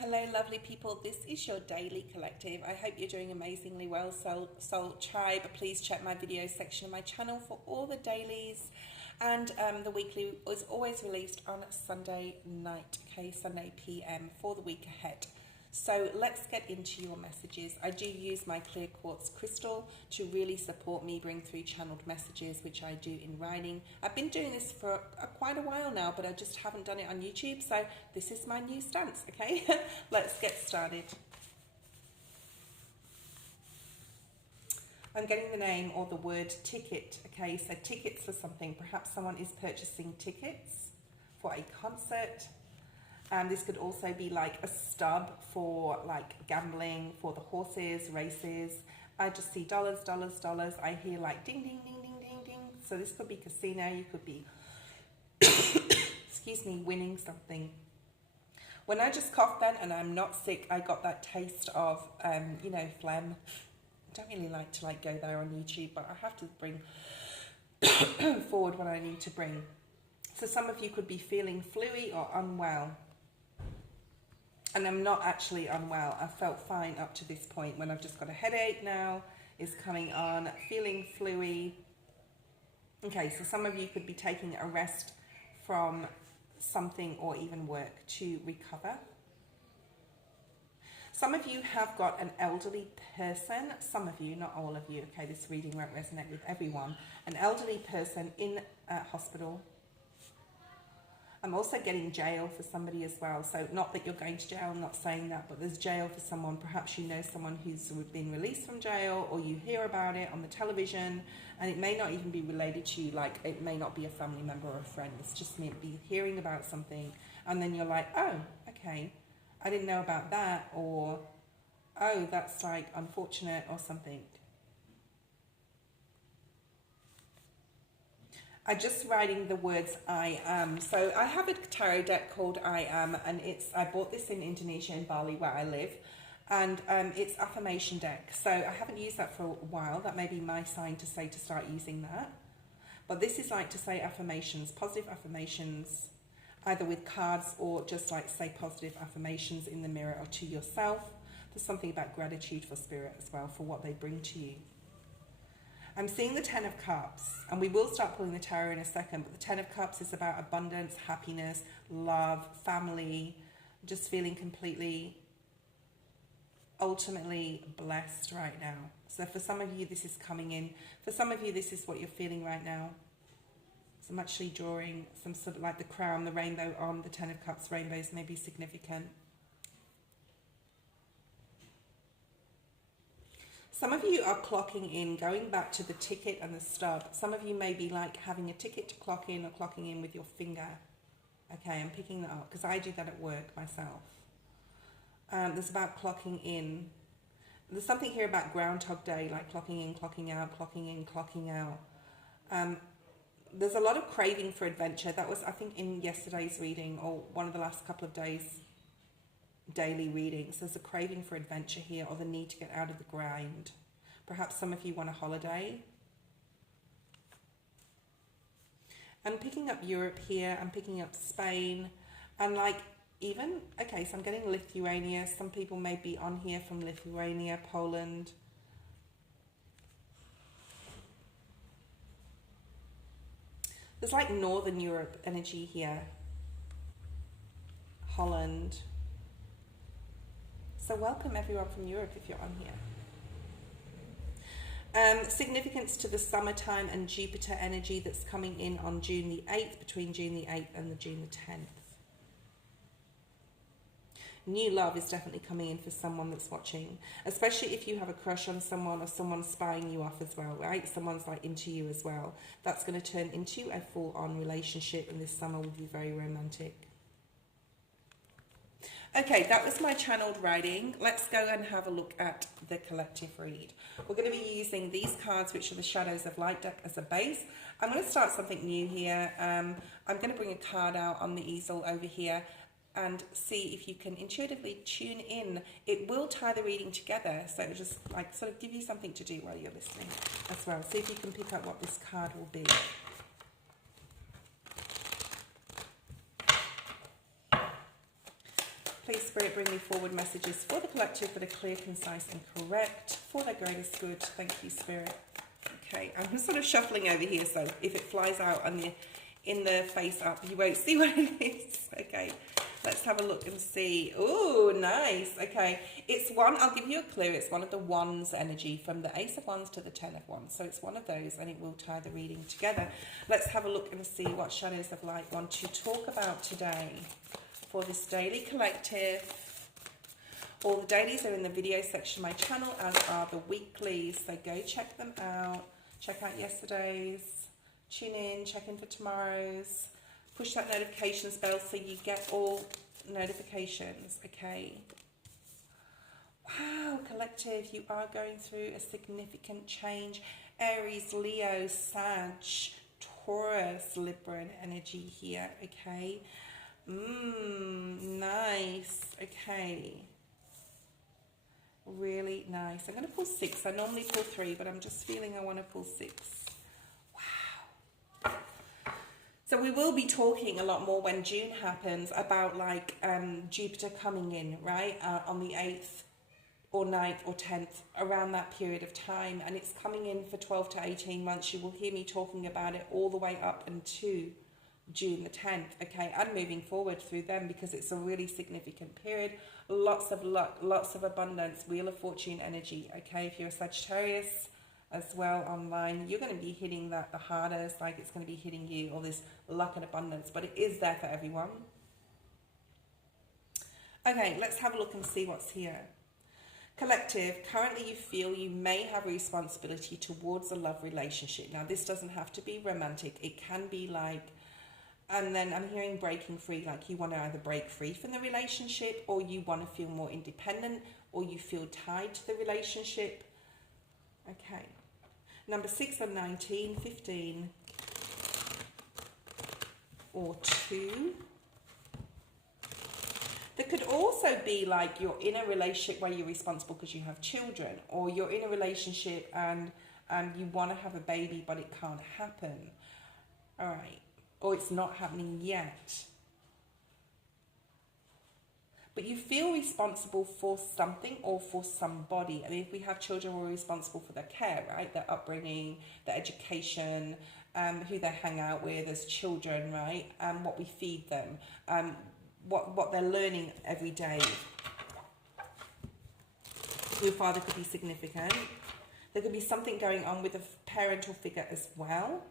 Hello lovely people, this is your daily collective. I hope you're doing amazingly well, Soul Tribe. Please check my video section of my channel for all the dailies, and the weekly is always released on Sunday night, okay, Sunday PM for the week ahead. So let's get into your messages. I do use my clear quartz crystal to really support me bring through channeled messages, which I do in writing. I've been doing this for quite a while now, but I just haven't done it on YouTube, so this is my new stance, okay? Let's get started. I'm getting the name or the word ticket, okay? So tickets for something. Perhaps someone is purchasing tickets for a concert. This could also be like a stub for like gambling, for the horses, races. I just see dollars, dollars, dollars. I hear like ding, ding, ding, ding, ding, ding. So this could be casino. You could be, excuse me, winning something. When I just coughed then and I'm not sick, I got that taste of, you know, phlegm. I don't really like to go there on YouTube, but I have to bring forward what I need to bring. So some of you could be feeling fluey or unwell. And I'm not actually unwell. I felt fine up to this point. When I've just got a headache now, is coming on, feeling fluey. Okay, so some of you could be taking a rest from something or even work to recover. Some of you have got an elderly person. Some of you, not all of you. Okay, this reading won't resonate with everyone. An elderly person in a hospital. I'm also getting jail for somebody as well. So not that you're going to jail, I'm not saying that, but there's jail for someone. Perhaps you know someone who's been released from jail, or you hear about it on the television, and it may not even be related to you. Like, it may not be a family member or a friend. It's just me be hearing about something, and then you're like, oh, okay, I didn't know about that, or oh, that's like unfortunate or something. I'm just writing the words I am. So I have a tarot deck called I Am, and I bought this in Indonesia, in Bali, where I live, and it's affirmation deck. So I haven't used that for a while. That may be my sign to say to start using that. But this is like to say affirmations, positive affirmations, either with cards or just like say positive affirmations in the mirror or to yourself. There's something about gratitude for spirit as well, for what they bring to you. I'm seeing the Ten of Cups, and we will start pulling the tarot in a second, but the Ten of Cups is about abundance, happiness, love, family, just feeling completely, ultimately blessed right now. So for some of you, this is coming in. For some of you, this is what you're feeling right now. So I'm actually drawing some sort of like the crown, the rainbow on the Ten of Cups. Rainbows may be significant. Some of you are clocking in, going back to the ticket and the stub. Some of you may be like having a ticket to clock in or clocking in with your finger. Okay, I'm picking that up because I do that at work myself. There's about clocking in. There's something here about Groundhog Day, like clocking in, clocking out, clocking in, clocking out. There's a lot of craving for adventure. That was, I think, in yesterday's reading or one of the last couple of days' daily readings. There's a craving for adventure here, or the need to get out of the grind. Perhaps some of you want a holiday. I'm picking up Europe here. I'm picking up Spain, and like even, okay, so I'm getting Lithuania. Some people may be on here from Lithuania, Poland. There's like Northern Europe energy here. Holland. So welcome everyone from Europe if you're on here. Significance to the summertime and Jupiter energy that's coming in on June the 8th, between June the 8th and June the 10th. New love is definitely coming in for someone that's watching, especially if you have a crush on someone or someone's spying you off as well, right? Someone's like into you as well. That's going to turn into a full-on relationship, and this summer will be very romantic. Okay, that was my channeled writing. Let's go and have a look at the collective read. We're going to be using these cards, which are the Shadows of Light deck, as a base. I'm going to start something new here. I'm going to bring a card out on the easel over here and see if you can intuitively tune in. It will tie the reading together, so just like sort of give you something to do while you're listening as well. See if you can pick up what this card will be. Please, Spirit, bring me forward messages for the collective that are clear, concise and correct for their greatest good. Thank you, Spirit. Okay, I'm sort of shuffling over here, so if it flies out on the in the face up, you won't see what it is. Okay, let's have a look and see. Oh, nice. Okay, it's one, I'll give you a clue, it's one of the wands energy, from the Ace of Wands to the Ten of Wands. So it's one of those, and it will tie the reading together. Let's have a look and see what Shadows of Light want to talk about today for this daily collective. All the dailies are in the video section of my channel, as are the weeklies, so go check them out. Check out yesterday's, tune in, check in for tomorrow's, push that notifications bell so you get all notifications, okay? Wow, collective, you are going through a significant change. Aries, Leo, Sag, Taurus, Libra energy here, okay? Nice, okay. Really nice. I'm going to pull 6. I normally pull 3, but I'm just feeling I want to pull 6. Wow. So we will be talking a lot more when June happens about like Jupiter coming in, right? On the 8th or 9th or 10th, around that period of time. And it's coming in for 12 to 18 months. You will hear me talking about it all the way up into June the 10th, okay, and moving forward through them, because it's a really significant period. Lots of luck, lots of abundance, Wheel of Fortune energy, okay? If you're a Sagittarius as well online, you're going to be hitting that the hardest, like it's going to be hitting you, all this luck and abundance, but it is there for everyone. Okay, let's have a look and see what's here. Collective, currently you feel you may have a responsibility towards a love relationship. Now, this doesn't have to be romantic. It can be like, and then I'm hearing breaking free, like you want to either break free from the relationship, or you want to feel more independent, or you feel tied to the relationship. Okay. Number 6 and 19, 15, or 2. There could also be like you're in a relationship where you're responsible because you have children, or you're in a relationship and you want to have a baby but it can't happen. All right. Or it's not happening yet. But you feel responsible for something or for somebody. I mean, if we have children, we're responsible for their care, right? Their upbringing, their education, who they hang out with as children, right? What we feed them, what they're learning every day. Your father could be significant. There could be something going on with a parental figure as well.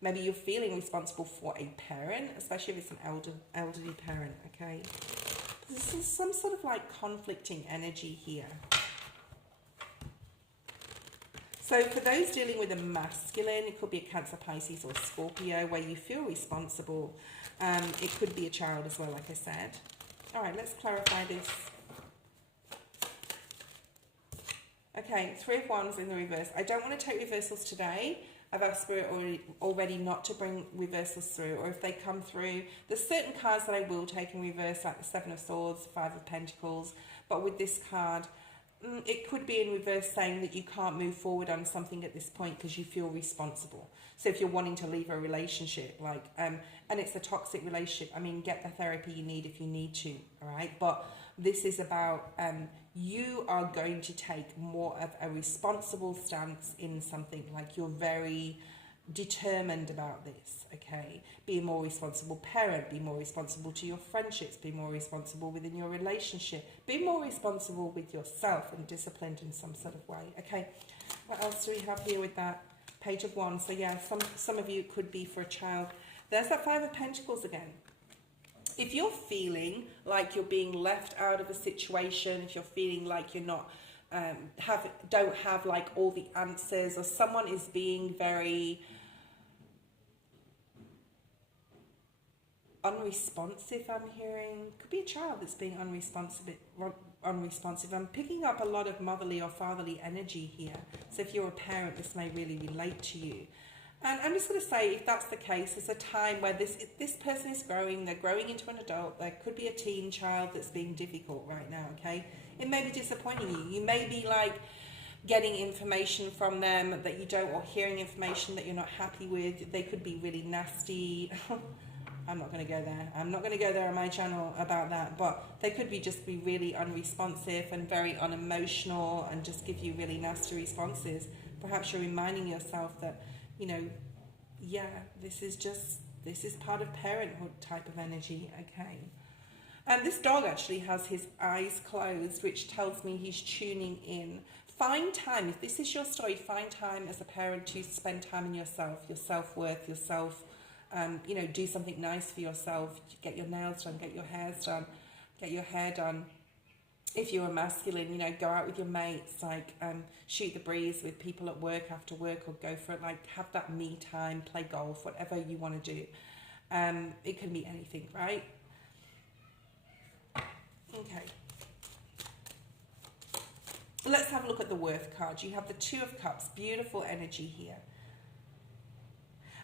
Maybe you're feeling responsible for a parent, especially if it's an elderly parent, okay? This is some sort of like conflicting energy here. So for those dealing with a masculine, it could be a Cancer, Pisces or Scorpio, where you feel responsible. It could be a child as well, like I said. All right, let's clarify this. Okay, 3 of Wands in the reverse. I don't want to take reversals today. I've asked Spirit already not to bring reversals through, or if they come through, there's certain cards that I will take in reverse, like the 7 of Swords, 5 of Pentacles, but with this card, it could be in reverse saying that you can't move forward on something at this point because you feel responsible. So if you're wanting to leave a relationship, like, and it's a toxic relationship, I mean, get the therapy you need if you need to, all right? But this is about you are going to take more of a responsible stance in something, like you're very determined about this, okay? Be a more responsible parent, be more responsible to your friendships, be more responsible within your relationship, be more responsible with yourself and disciplined in some sort of way, okay? What else do we have here with that? Page of Wands. So yeah, some of you it could be for a child. There's that 5 of Pentacles again. If you're feeling like you're being left out of a situation, if you're feeling like you're not don't have like all the answers, or someone is being very unresponsive, I'm hearing. Could be a child that's being unresponsive. I'm picking up a lot of motherly or fatherly energy here. So if you're a parent, this may really relate to you. And I'm just going to say, if that's the case, it's a time where this person is growing. They're growing into an adult. There could be a teen child that's being difficult right now, okay? It may be disappointing you. You may be like getting information from them that you don't, or hearing information that you're not happy with. They could be really nasty. I'm not going to go there. I'm not going to go there on my channel about that, but they could be just be really unresponsive and very unemotional and just give you really nasty responses. Perhaps you're reminding yourself that, you know, yeah, this is part of parenthood type of energy, okay? And this dog actually has his eyes closed, which tells me he's tuning in. Find time, if this is your story, find time as a parent to spend time in yourself, your self-worth, yourself, you know, do something nice for yourself, get your nails done, get your hairs done, get your hair done. If you're a masculine, you know, go out with your mates, like shoot the breeze with people at work after work, or go for it, like have that me time, play golf, whatever you want to do. It can be anything, right? Okay. Let's have a look at the Worth card. You have the Two of Cups, beautiful energy here.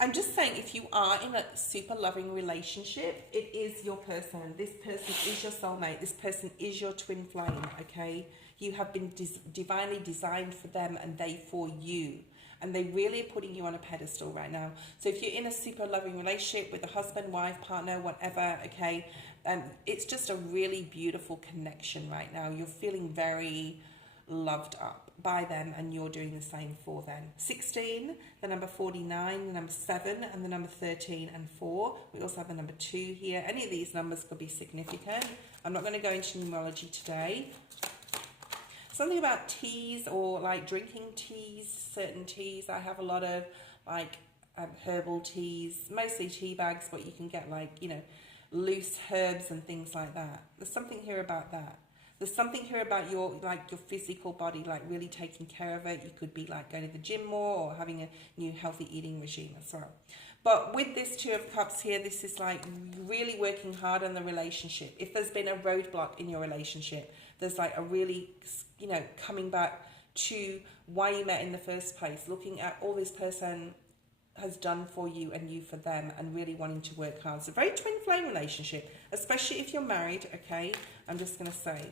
I'm just saying, if you are in a super loving relationship, it is your person. This person is your soulmate. This person is your twin flame, okay? You have been divinely designed for them and they for you. And they really are putting you on a pedestal right now. So if you're in a super loving relationship with a husband, wife, partner, whatever, okay, it's just a really beautiful connection right now. You're feeling very loved up by them, and you're doing the same for them. 16, the number 49, the number 7, and the number 13 and 4. We also have the number 2 here. Any of these numbers could be significant. I'm not going to go into numerology today. Something about teas, or like drinking teas, certain teas. I have a lot of like herbal teas, mostly tea bags, but you can get like, you know, loose herbs and things like that. There's something here about that. There's something here about your physical body, like really taking care of it. You could be like going to the gym more, or having a new healthy eating regime as well. But with this Two of Cups here, this is like really working hard on the relationship. If there's been a roadblock in your relationship, there's like a really, you know, coming back to why you met in the first place, looking at all this person has done for you and you for them, and really wanting to work hard. It's a very twin flame relationship, especially if you're married, okay? I'm just going to say.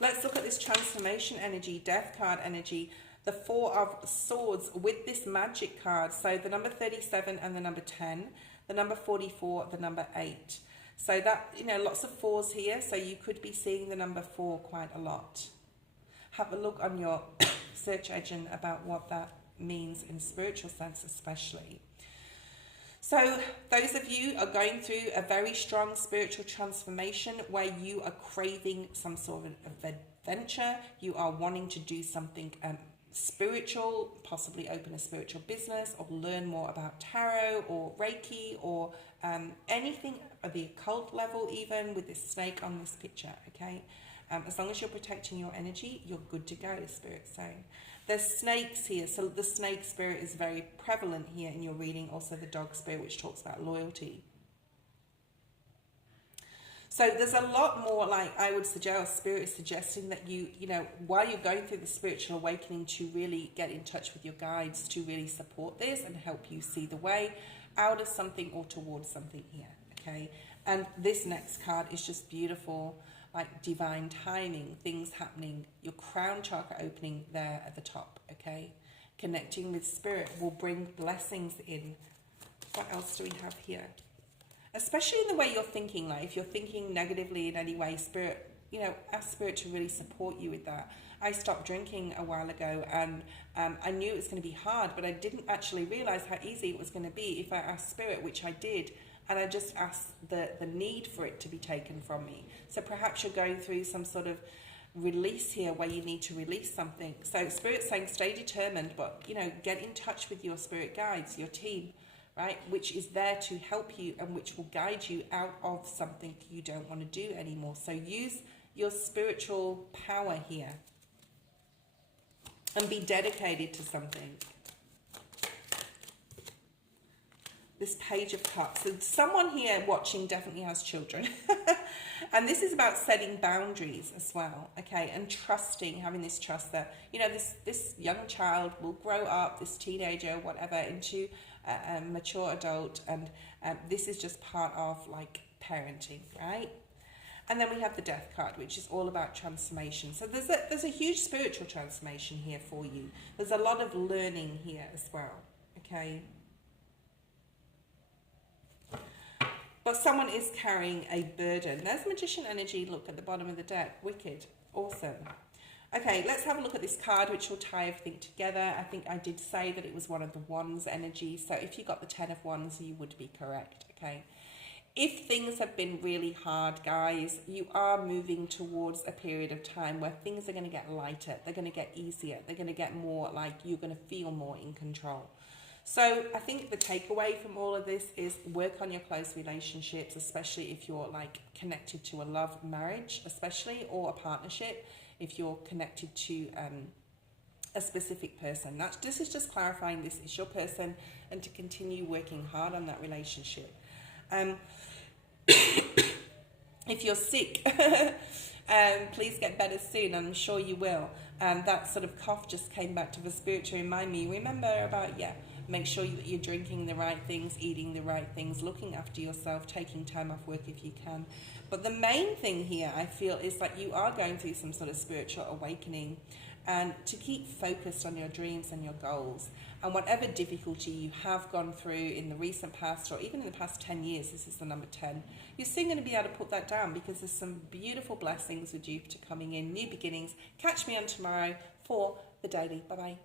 Let's look at this transformation energy, death card energy, the Four of Swords with this magic card. So the number 37 and the number 10, the number 44, the number 8. So that, you know, lots of 4s here. So you could be seeing the number 4 quite a lot. Have a look on your search engine about what that means in spiritual sense, especially. So those of you are going through a very strong spiritual transformation where you are craving some sort of adventure. You are wanting to do something spiritual, possibly open a spiritual business, or learn more about tarot or Reiki, or anything at the occult level, even with this snake on this picture, okay? As long as you're protecting your energy, you're good to go, Spirit's saying. There's snakes here, so the snake spirit is very prevalent here in your reading. Also the dog spirit, which talks about loyalty. So there's a lot more, like I would suggest, Spirit is suggesting that you know, while you're going through the spiritual awakening, to really get in touch with your guides to really support this and help you see the way out of something or towards something here, okay? And this next card is just beautiful. Like divine timing, things happening, your crown chakra opening there at the top, okay? Connecting with Spirit will bring blessings in. What else do we have here? Especially in the way you're thinking, like if you're thinking negatively in any way, Spirit, you know, ask Spirit to really support you with that. I stopped drinking a while ago, and I knew it was going to be hard, but I didn't actually realize how easy it was going to be if I asked Spirit, which I did. And I just asked the need for it to be taken from me. So perhaps you're going through some sort of release here where you need to release something. So Spirit's saying stay determined, but, you know, get in touch with your spirit guides, your team, right? Which is there to help you and which will guide you out of something you don't want to do anymore. So use your spiritual power here and be dedicated to something. This Page of Cups. So someone here watching definitely has children. And this is about setting boundaries as well, okay? And trusting, having this trust that, you know, this young child will grow up, this teenager, whatever, into a mature adult. And this is just part of, like, parenting, right? And then we have the Death card, which is all about transformation. So there's a huge spiritual transformation here for you. There's a lot of learning here as well, okay? But someone is carrying a burden. There's Magician energy, look at the bottom of the deck. Wicked. Awesome. Okay, let's have a look at this card, which will tie everything together. I think I did say that it was one of the Wands energy. So if you got the 10 of Wands, you would be correct. Okay. If things have been really hard, guys, you are moving towards a period of time where things are going to get lighter. They're going to get easier. They're going to get more like you're going to feel more in control. So I think the takeaway from all of this is work on your close relationships, especially if you're like connected to a love marriage, especially, or a partnership, if you're connected to a specific person. This is just clarifying this is your person, and to continue working hard on that relationship. If you're sick, please get better soon. I'm sure you will. That sort of cough just came back to the spirit to remind me, remember about, make sure that you're drinking the right things, eating the right things, looking after yourself, taking time off work if you can. But the main thing here, I feel, is that you are going through some sort of spiritual awakening, and to keep focused on your dreams and your goals. And whatever difficulty you have gone through in the recent past, or even in the past 10 years, this is the number 10, you're soon going to be able to put that down, because there's some beautiful blessings with Jupiter coming in, new beginnings. Catch me on tomorrow for the daily. Bye-bye.